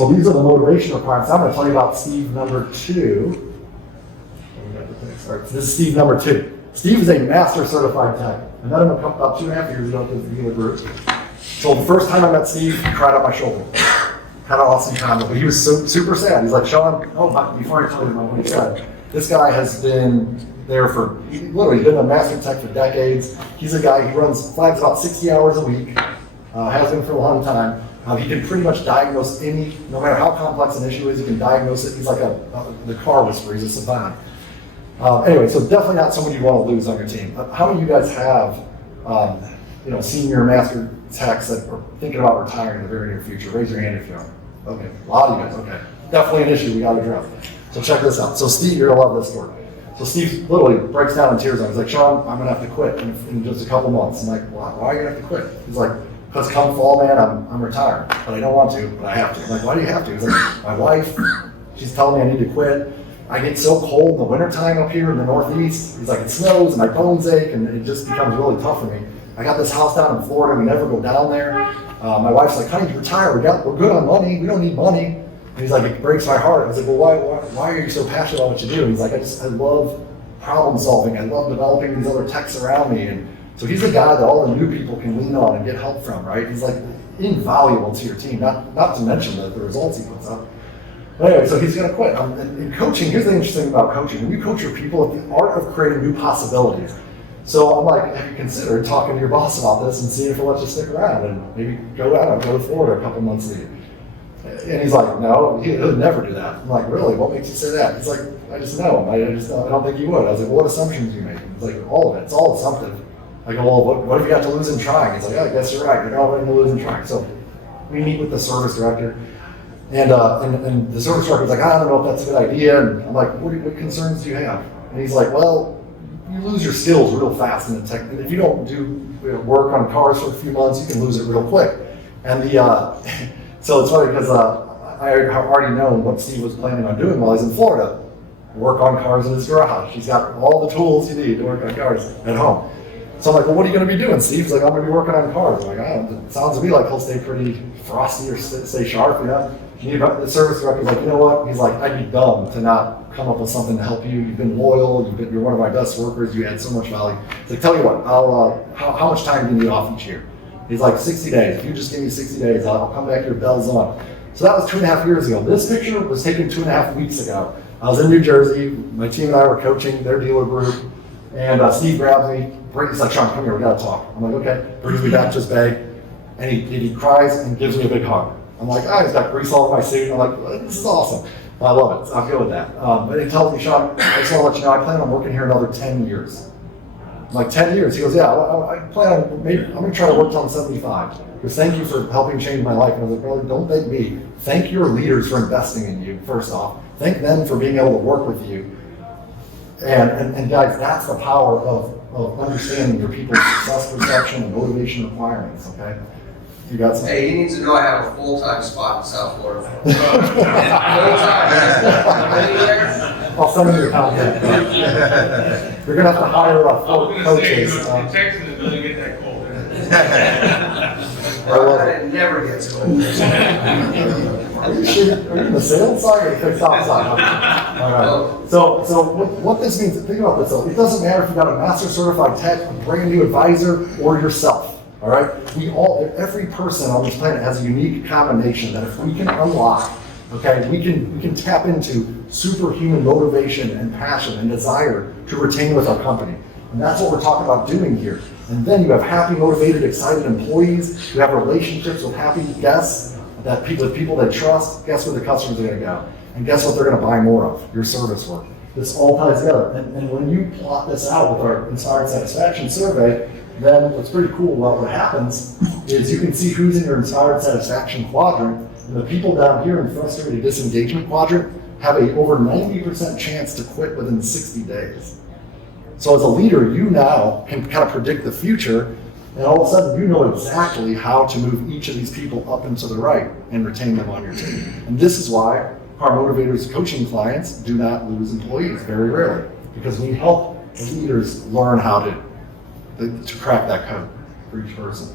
So these are the motivation requirements. I'm going to tell you about Steve number 2. This is Steve number 2. Steve is a master certified tech. I met him about 2.5 years ago at the dealer group. So the first time I met Steve, he cried on my shoulder. Had an awesome time, but he was super sad. He's like, Sean, before I tell you what he said, this guy has been there for, literally been a master tech for decades. He's a guy, he flags about 60 hours a week, has been for a long time. He can pretty much diagnose any, no matter how complex an issue is, he can diagnose it. He's like the car whisperer, he's a savant. Anyway, so definitely not someone you want to lose on your team. How many of you guys have, senior master techs that are thinking about retiring in the very near future? Raise your hand if you are. Okay, a lot of you guys, okay. Definitely an issue we got to address. So check this out. So Steve, you're gonna love this story. So Steve literally breaks down in tears. I was like, Sean, I'm gonna have to quit in just a couple months. I'm like, why are you gonna have to quit? He's like, because come fall, man, I'm retired, but I don't want to, but I have to. I'm like, why do you have to? He's like, my wife, she's telling me I need to quit. I get so cold in the wintertime up here in the Northeast. He's like, it snows and my bones ache and it just becomes really tough for me. I got this house down in Florida, we never go down there. My wife's like, honey, retire, we're good on money, we don't need money. And he's like, it breaks my heart. I was like, well, why are you so passionate about what you do? And he's like, I love problem solving, I love developing these other techs around me. And so he's a guy that all the new people can lean on and get help from, right? He's like invaluable to your team, not to mention the results he puts up. But anyway, so he's gonna quit. In coaching, here's the interesting thing about coaching. When you coach your people, it's the art of creating new possibilities. So I'm like, have you considered talking to your boss about this and seeing if he'll let you stick around and maybe go to Florida a couple months later? And he's like, no, he'll never do that. I'm like, really? What makes you say that? He's like, I just know him. I don't think he would. I was like, well, what assumptions do you make? He's like, all of it. It's all assumptive. I go, well, what have you got to lose in trying? He's like, yeah, I guess you're right. You're not going to lose in trying. So we meet with the service director. And the service director's like, I don't know if that's a good idea. And I'm like, what concerns do you have? And he's like, well, you lose your skills real fast in the tech. If you don't do work on cars for a few months, you can lose it real quick. And so it's funny because I had already known what Steve was planning on doing while he's in Florida. Work on cars in his garage. He's got all the tools you need to work on cars at home. So I'm like, well, what are you going to be doing? Steve's like, I'm going to be working on cars. I'm like, I don't know. It sounds to me like he'll stay pretty frosty or stay sharp, you know? The service director's like, you know what? He's like, I'd be dumb to not come up with something to help you. You've been loyal. You're one of my best workers. You add so much value. He's like, tell you what, how much time do you need off each year? He's like, 60 days. If you just give me 60 days, I'll come back here, bells on. So that was 2.5 years ago. This picture was taken 2.5 weeks ago. I was in New Jersey. My team and I were coaching their dealer group. And Steve grabs me. He's like, Sean, come here, we gotta talk. I'm like, okay. Brings me back to his bag. And he cries and gives me a big hug. I'm like, he's got grease all over my suit. I'm like, this is awesome. I love it. I'll go with that. But he tells me, Sean, I just want to let you know, I plan on working here another 10 years. I'm like, 10 years? He goes, yeah, I plan on, I'm going to try to work till I'm 75. Because thank you for helping change my life. And I was like, brother, don't thank me. Thank your leaders for investing in you, first off. Thank them for being able to work with you. And guys, that's the power of understanding your people's success perception and motivation requirements, okay? You got some? Hey, he needs to know I have a full-time spot in South Florida. I'll send you your contact. You're going to have to hire 4 coaches. Texas it doesn't get that cold. It never gets cold. Are you in the sales side or the fixed ops side? All right. So what this means, think about this though. It doesn't matter if you've got a master certified tech, a brand new advisor, or yourself. All right. Every person on this planet has a unique combination that if we can unlock, okay, we can tap into superhuman motivation and passion and desire to retain with our company. And that's what we're talking about doing here. And then you have happy, motivated, excited employees. You have relationships with happy guests, people that trust. Guess where the customers are going to go? And guess what they're going to buy more of? Your service work. This all ties together. And when you plot this out with our Inspired Satisfaction survey, then what's pretty cool about what happens is you can see who's in your Inspired Satisfaction quadrant. And the people down here in Frustrated Disengagement quadrant have a over 90% chance to quit within 60 days. So as a leader, you now can kind of predict the future, and all of a sudden you know exactly how to move each of these people up and to the right and retain them on your team. And this is why our Motivators coaching clients do not lose employees very rarely, because we help the leaders learn how to crack that code for each person.